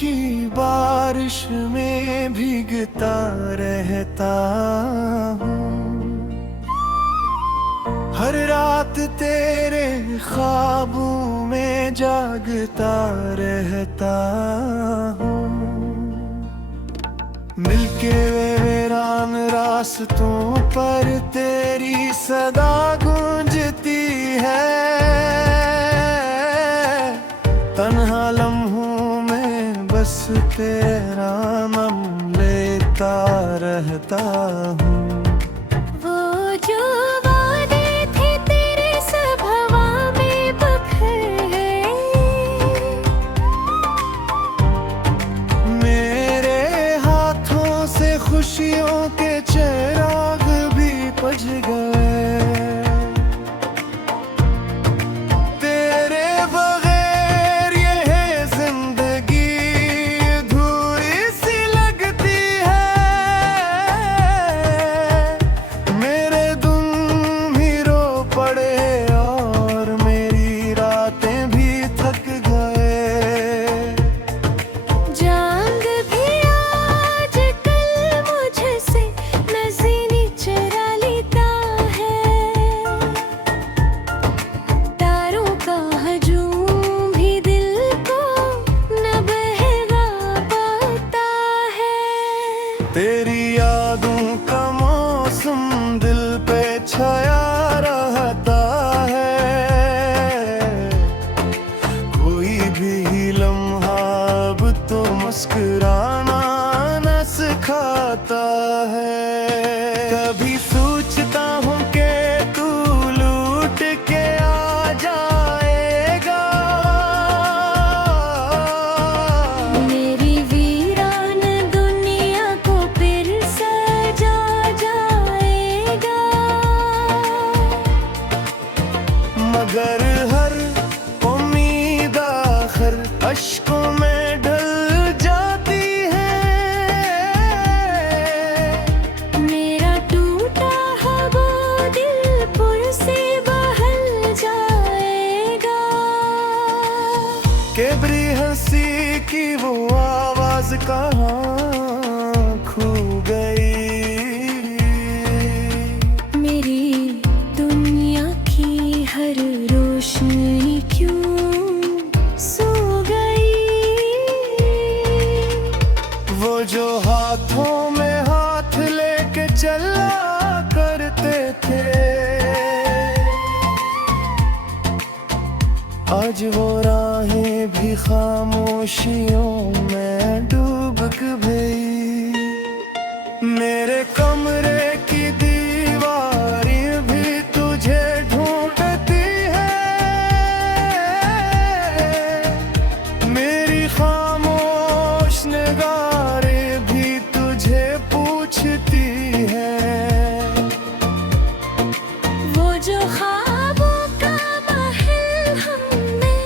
की बारिश में भीगता रहता हूँ। हर रात तेरे ख्वाबों में जागता रहता हूँ। मिलके वीरान रास्तों पर तेरी सदा गूंजती है। तन्हा लम्हों में बस तेरा नाम लेता रहता हूँ। वो जो वादे थे तेरे सब हवा में बखर गए। मेरे हाथों से खुशियों के चिराग भी बुझ गए। तेरे बगैर ये जिंदगी अधूरी सी लगती है। मेरे दिन भी रो पड़े और मेरी रातें भी थक गए। जाग भी आज कल मुझसे नज़ीनी चुरा लेता है। तारों का हजूम भी दिल को न बहला पाता है। तेरी यादों का मौसम दिल पे छाया रहता है। कोई भी लम्हा अब तो मुस्कुराना न सिखाता है। कभी सोचता हूँ कि तू लूट के आ जाएगा। मेरी वीरान दुनिया को फिर सजा जाएगा। मगर हर उम्मीद आखिर अश्कों में ढल जाती है। मेरा टूटा हवा दिल पुर से बहल जाएगा। केबरी हंसी की वो आवाज कहाँ खो गई। मेरी दुनिया की हर रोशनी क्यों सो गई। वो जो हाथों में हाथ लेके चला करते थे, आज वो राहें भी खामोशियों में डूब गई। मेरे कमरे की दीवारें भी तुझे ढूंढती है। मेरी खामोश निगारें भी तुझे पूछती है। वो जो ख्वाबों का महल हमने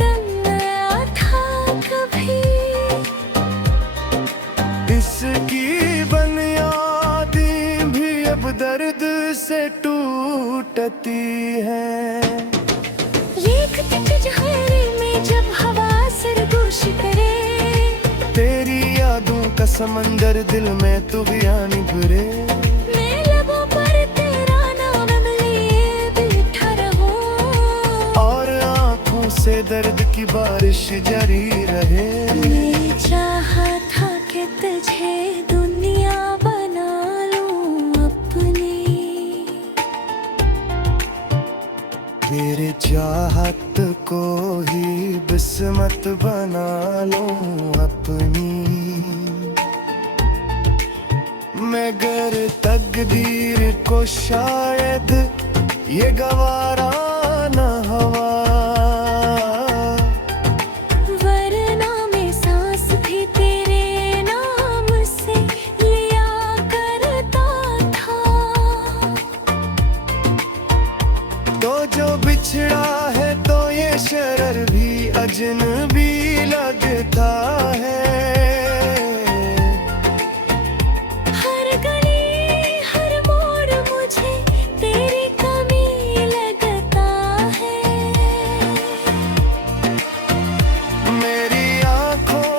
बनाया था कभी। इसकी बुनियादें भी अब दर्द से टूटती है। रेखते तुझे में जब हवा सरगोश करे। तेरी यादों का समंदर दिल में तूफान भरे। मैं लबों पर तेरा नाम लिए बैठा रहूं। और आंखों से दर्द की बारिश जारी रहे। मेरी चाहा था कि तुझे दुनिया बना लूं अपनी। मेरे चाहत को ही बिस्मत बना लूं अपनी। मगर तकदीर को शायद ये गवारा न हवा। वरना मैं सांस भी तेरे नाम से लिया करता था। तो जो बिछड़ा है तो ये शरर भी अजनबी लगता है। हर गली हर मोड़ मुझे तेरी कमी लगता है। मेरी आंखों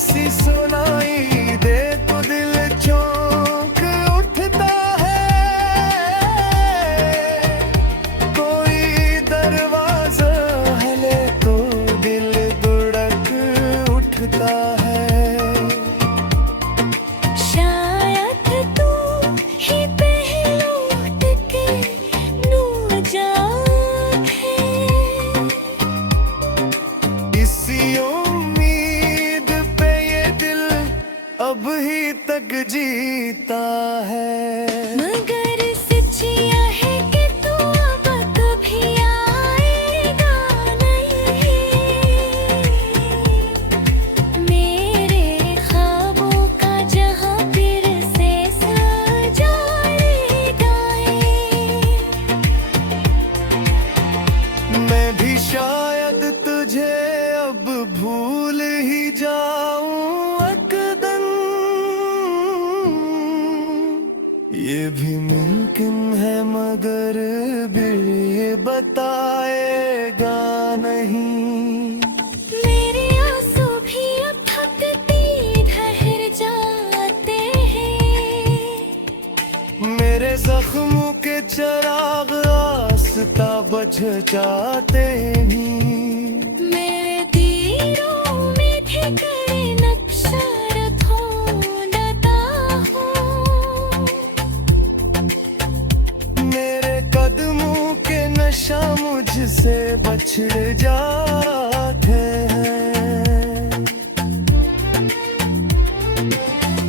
सी सुनाई दे तो दिल चौंक उठता है। कोई दरवाजा हिले तो दिल धड़क उठता है। शायद तू ही पहलू टके नूरजान है। इसी उम्मीद पे ये दिल अब ही तक जीता है। मगर सच्चिया है कि तू अब कभी आएगा नहीं। मेरे ख्वाबों का जहां फिर से सजाएगा। मैं भी शायद तुझे अब भूल ही जाऊं अकदम। ये भी मुमकिन है मगर भी ये बताएगा नहीं। मेरे आंसू भी अब थकती ठहर जाते हैं। मेरे जख्मों के चिराग आस्ता बुझ जाते हैं। मेरे तीरों में ठिकरे नक्शा ढूंढता हूँ। मेरे कदमों के नशा मुझसे बछड़ जाते हैं।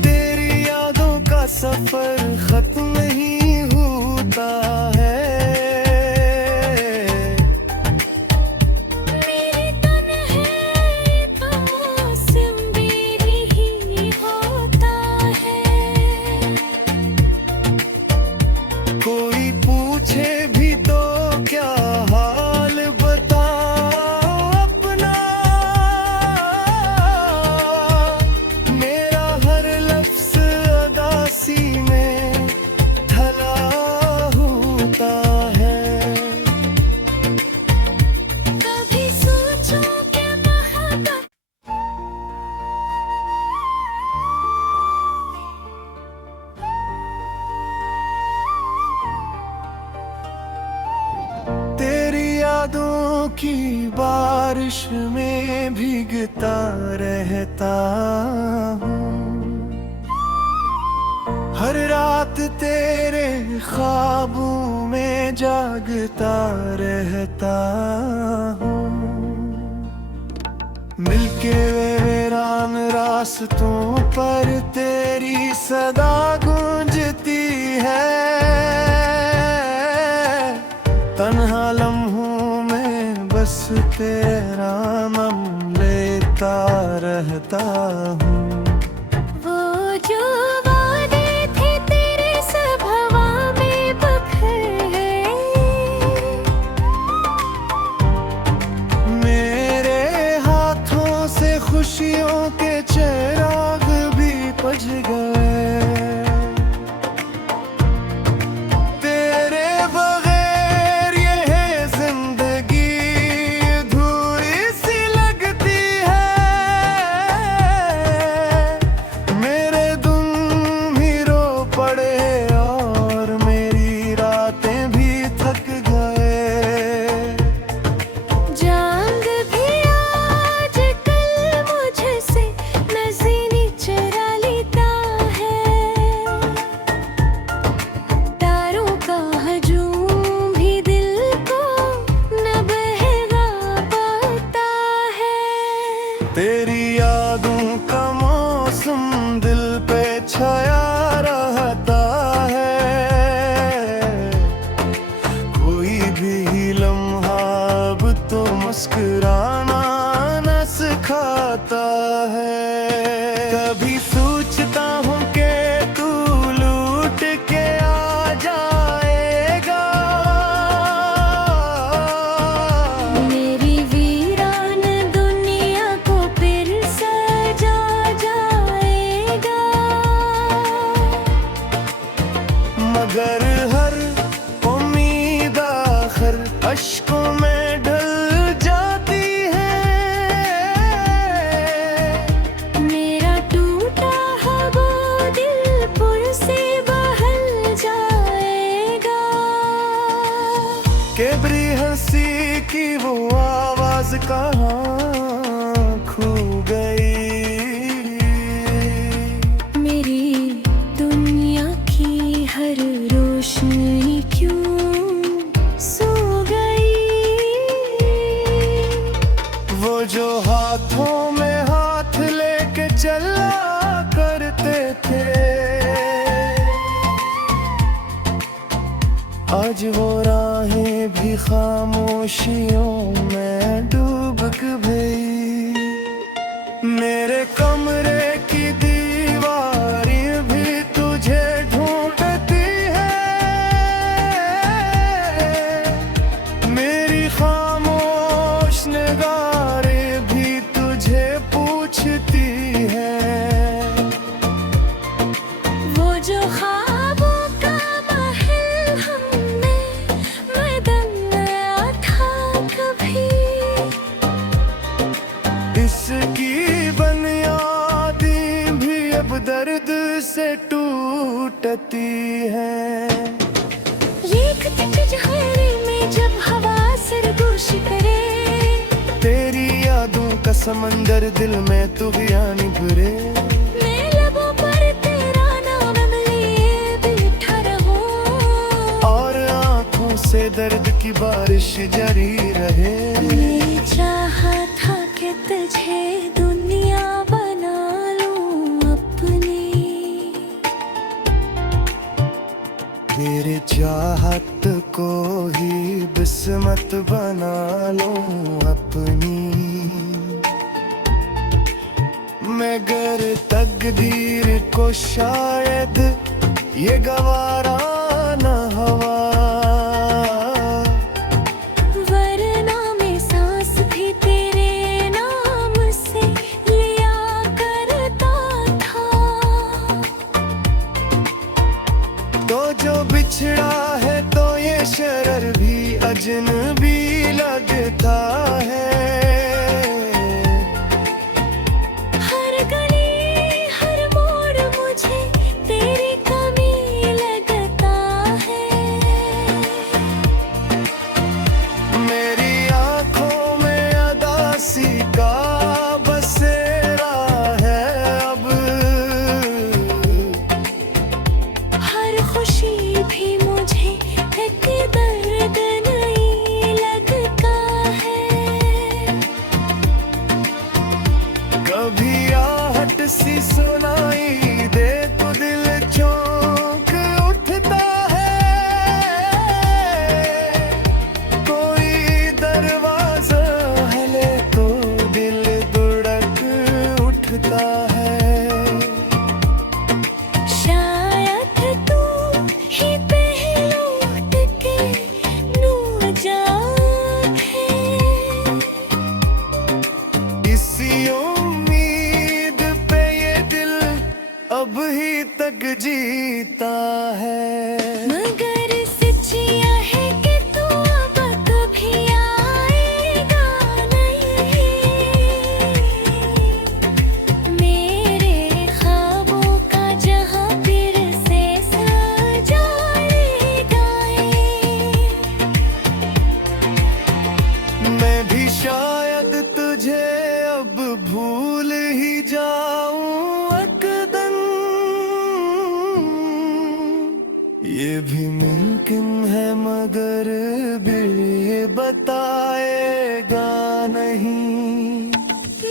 तेरी यादों का सफर खत्म नहीं होता है। मेरे तन्हाई का मौसम भी यही होता है। कोई पूछे भी तो क्या हाल बताओ अपना। मेरा हर लफ्ज अदासी में ढला होता है। कभी सोचो कि मोहब्बत तेरी यादों की बारिश में भीगता रहता हूँ। हर रात तेरे ख्वाबों में जागता रहता हूँ। मिलके वीरान रास्तों पर तेरी सदा गूंजती है। तन्हा लम्हों में बस तेरा नाम लेता रहता हूँ। वो जो वादे थे तेरे सब हवा में बखर गए। मेरे हाथों से खुशियों के चिराग भी बुझ गए। तेरे बगैर ये है जिंदगी अधूरी सी लगती है। मेरे दुम ही रो पड़े और मेरी रातें भी थक गए। जांग भी आज कल मुझसे नज़ीनी चुरा लेता है। तारों का हजूम भी दिल को न बहला पाता है। तेरी यादों का मौसम दिल पे छाया रहता है। कोई भी लम्हा अब तो मुस्कुराना न सिखाता है। कभी सोचता हूँ कि तू लूट के आ जाएगा। मेरी वीरान दुनिया को फिर सजा जाएगा। मगर हर उम्मीद आखिर अश्कों में ढल जाती है। कहाँ खो गई। मेरी दुनिया की हर रोशनी क्यों सो गई। वो जो हाथों में हाथ लेके चला करते थे, आज वो राहें भी खामोशियों में डूब गई। मेरे कमरे की दीवारें भी तुझे ढूंढती है, मेरी खामोश निगारें भी तुझे पूछती है। वो जो ख्वाबों का महल हमने बनाया था कभी, इसकी बुनियादें भी अब दर्द से टूटती है। रेखते तुझे में जब हवा सरगोश करे, तेरी यादों का समंदर दिल में तूफानी भरे। मैं लबों पर तेरा नाम लिए बैठा रहूं, और आंखों से दर्द की बारिश जारी रहे। मैं चाहा था कि तुझे दुनिया बना लूं अपनी। मेरे चाहत को ही बिस्मत बना लूं अपनी। मगर तकदीर को शायद ये गवारा न हवा, वरना मैं सांस भी तेरे नाम से लिया करता था। तो जो बिछड़ा है तो ये शरर भी अजनबी लगता है। हर गली हर मोड़ मुझे तेरी कमी लगता है। मेरी आंखों में अदासी का बसेरा है अब, हर खुशी भी मुझे एक दर्द नहीं लगता है। कभी आहट सी सुनाई दे तो दिल चौंक उठता है। कोई दरवाजा हिले तो दिल धड़क उठता है। शायद तू ही पहलू के नूरजान है। इसी उम्मीद पे ये दिल अब ही तक जीता है। मगर सच्चिया है कि तू अब कभी आएगा नहीं। मेरे ख्वाबों का जहां फिर से सजाएगा। मैं भी शायद तुझे अब भूल ही जाऊं अकदम, ये भी मुमकिन है मगर भी ये बताएगा नहीं।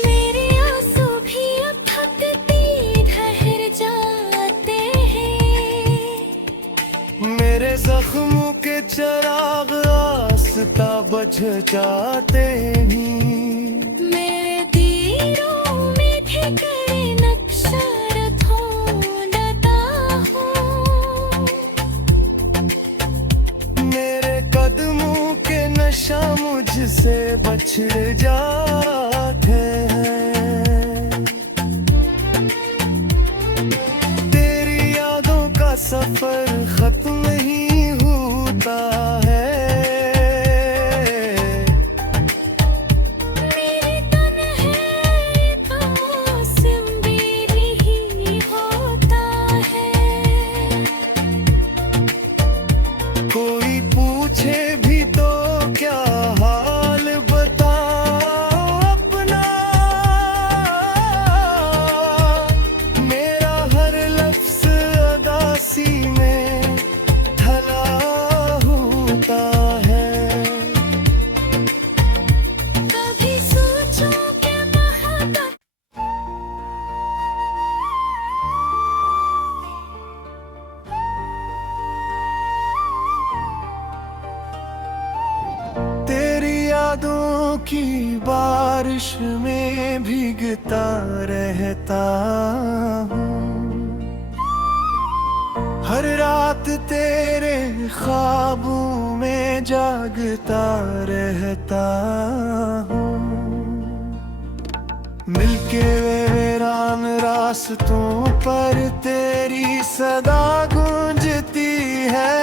मेरे आंसू भी अब थकती ठहर जाते हैं। मेरे जख्मों के चिराग आस्ता बुझ जाते ही। मेरे तीरों में ठिकरे नक्शा ढूंढता हूँ। मेरे कदमों के नशा मुझसे बछड़ जाते हैं। तेरी यादों का सफर खत्म नहीं होता है। मेरे तन्हाई का मौसम भी नहीं होता है। कोई पूछे भी तो क्या हाल बताऊं। की बारिश में भीगता रहता हूँ। हर रात तेरे ख्वाबों में जागता रहता हूँ। मिलके वीरान रास्तों पर तेरी सदा गूंजती है।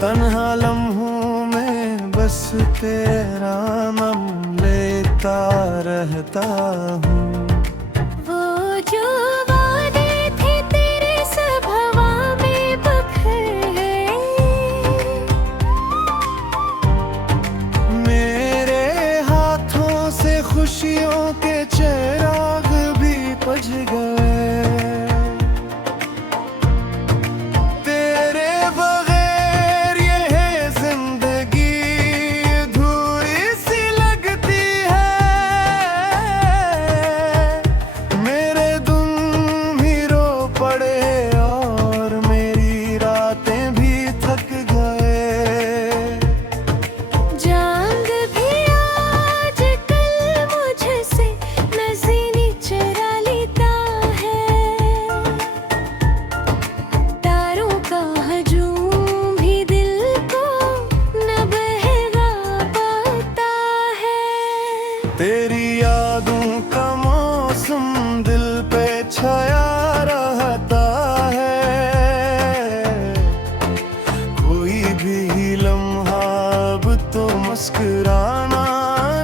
तन्हा लम्हों में बस तेरा नाम लेता रहता हूँ। वो जो वादे थे तेरे सब हवा में बखर गए। मेरे हाथों से खुशियों के चिराग भी बुझ गए। तेरे बगैर ये जिंदगी अधूरी सी लगती है। मेरे दिन भी रो पड़े और मेरी रातें भी थक गए। जाग भी आज कल मुझसे नज़ीनी चुरा लेता है। तारों का हजूम भी दिल को न बहला पाता है। तेरी यादों का मौसम दिल पे छाया रहता है। कोई भी लम्हा अब तो मुस्कुराना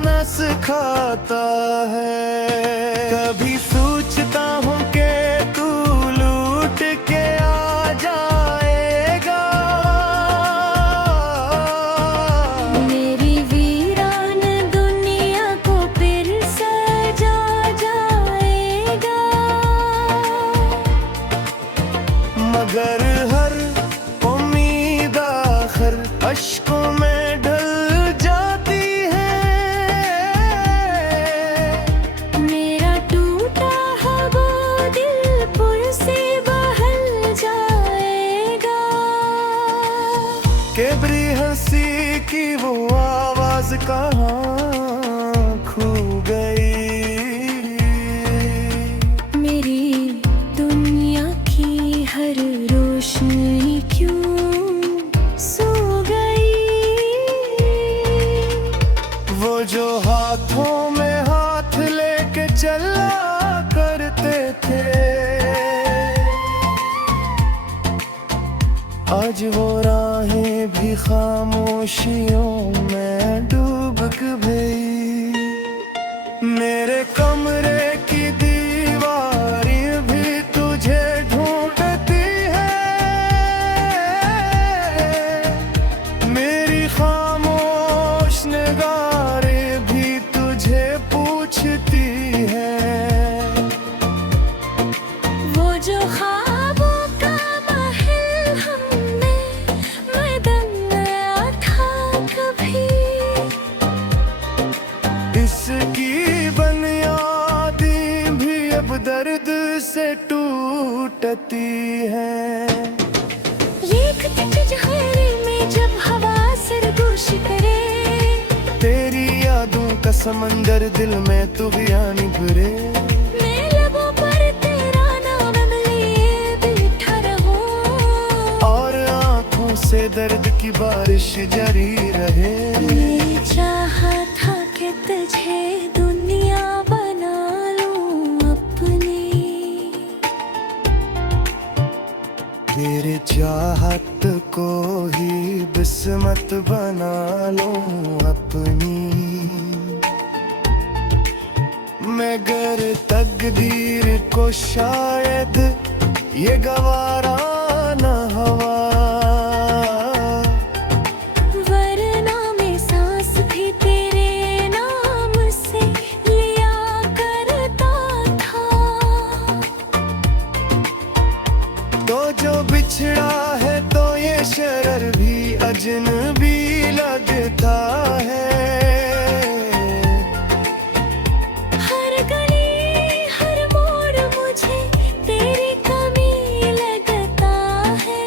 न सिखाता है। कभी सोचता हूँ कि तू लूट के आ जाएगा। मेरी वीरान दुनिया को फिर सजा जाएगा। मगर हर उम्मीद आखिर अश्कों में ढल जाती है। मेरा टूटा हवा दिल पुर से बहल जाएगा। केबरी हंसी की वो आवाज कहाँ खो गई। मेरी दुनिया की हर रोशनी क्यों सो गई। वो जो हाथों में हाथ लेके चला करते थे, आज वो राहें भी खामोशियों में डूब गई। मेरे कमरे की दीवारें भी तुझे ढूंढती है। मेरी खामोश निगारें भी तुझे पूछती है। वो जो ख्वाबों का महल हमने बनाया था कभी। इसकी बुनियादी भी अब दर्द से टूटती है। रेखते तुझे में जब हवा सरगोश करे। तेरी यादों का समंदर दिल में तूफानी भरे। मैं लबों पर तेरा नाम लिए बैठा रहूं। और आंखों से दर्द की बारिश जारी रहे। मेरी चाहा था कि तुझे दुनिया बना लूं अपनी। तेरे चाहत को ही बिस्मत बना लूं अपनी। मगर तकदीर को शायद ये गवारा न हवा। वरना मैं सांस भी तेरे नाम से लिया करता था। तो जो बिछड़ा है तो ये शरर भी अजनबी लगता है। हर गली हर मोड़ मुझे तेरी कमी लगता है।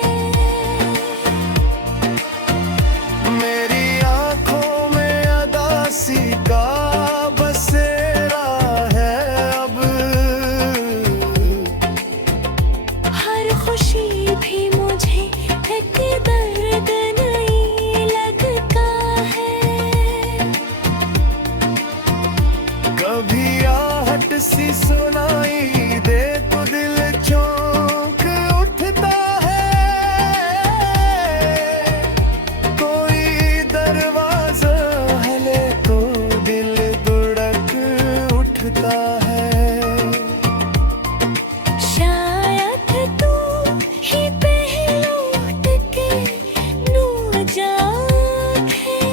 मेरी आंखों सुनाई दे तो दिल चौंक उठता है। कोई दरवाजा हिले तो दिल धड़क उठता है। शायद तू ही पहलू टके नूरजात है।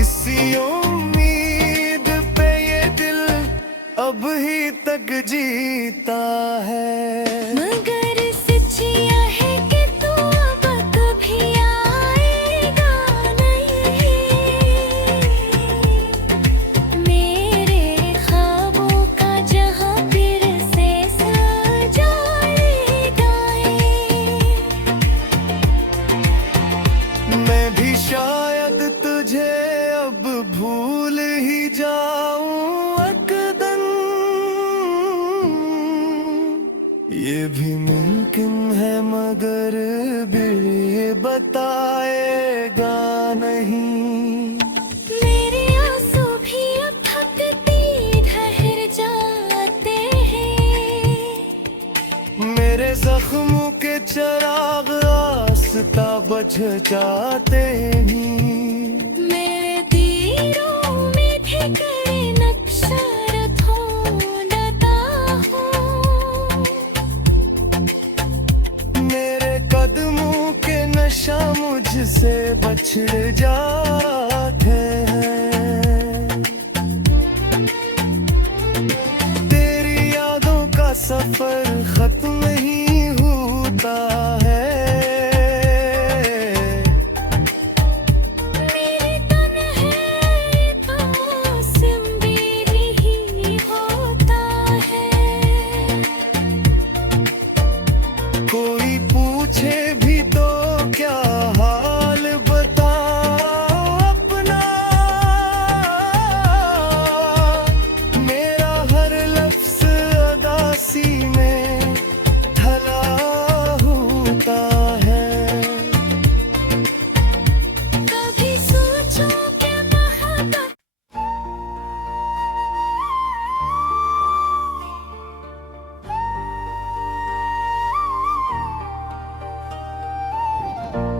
इसी उम्मीद पे ये दिल अब ही तक जीता है। मगर सच्चिया है कि तू अब कभी आएगा नहीं। मेरे ख्वाबों का जहां फिर से सजाएगा ये। मैं भी शायद तुझे अब भूल ही जाऊं अकदम। ये भी मुमकिन है मगर भी बताएगा नहीं। मेरे आंसू भी अब थकती ठहर जाते हैं। मेरे जख्मों के चराग आस्ता बुझ जाते हैं। मेरे तीरों में भी करे नक्शा ढूंढता हूँ। मेरे कदमों के नशा मुझसे बछड़ जाते हैं। तेरी यादों का सफर खत्म नहीं होता है। मेरे तन्हाई का मौसम भी यही होता है। कोई पूछे भी तो क्या हाल बताओ अपना। मेरा हर लफ्ज अदासी में ढला होता है। कभी सोचो कि मोहब्बत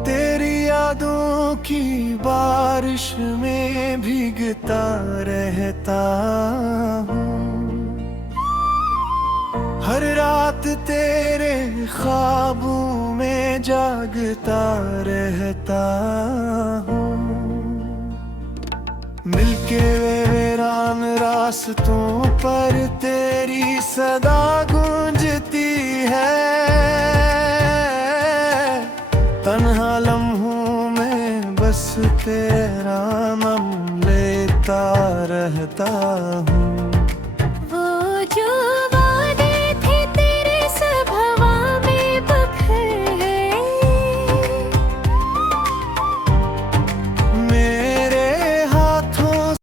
तेरी यादों की बारिश में भीगता रहता हूँ। हर रात तेरे ख्वाबों में जागता रहता हूँ। मिलके वीरान रास्तों पर तेरी सदा गूंजती है। तन्हा लम्हों में बस तेरा नाम लेता रहता हूँ।